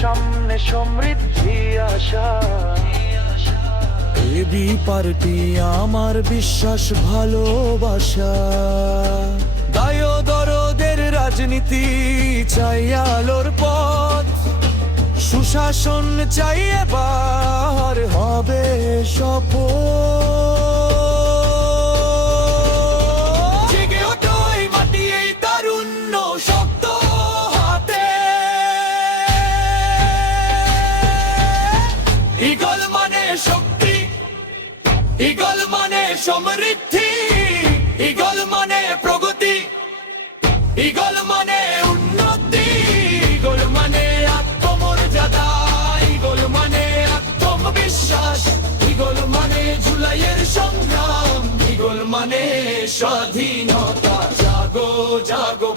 সামনে সমৃদ্ধি আশা। AB party আমার বিশ্বাস ভালোবাসা। দায় দরদের রাজনীতি চাই আলোর পথ, সুশাসন চাই এবার হবে সফল। জেগে ওঠো এই মাটি এই তারুণ্য শক্ত হাতে। ঈগল মানে শক্তি, ঈগল মানে সমৃদ্ধি, ঈগল মানে প্রগতি, ঈগল মানে উন্নতি, ঈগল মানে আত্মমর্যাদা, ঈগল মানে আত্মবিশ্বাস, ঈগল মানে জুলাইয়ের সংগ্রাম, ঈগল মানে স্বাধীনতা। জাগো জাগো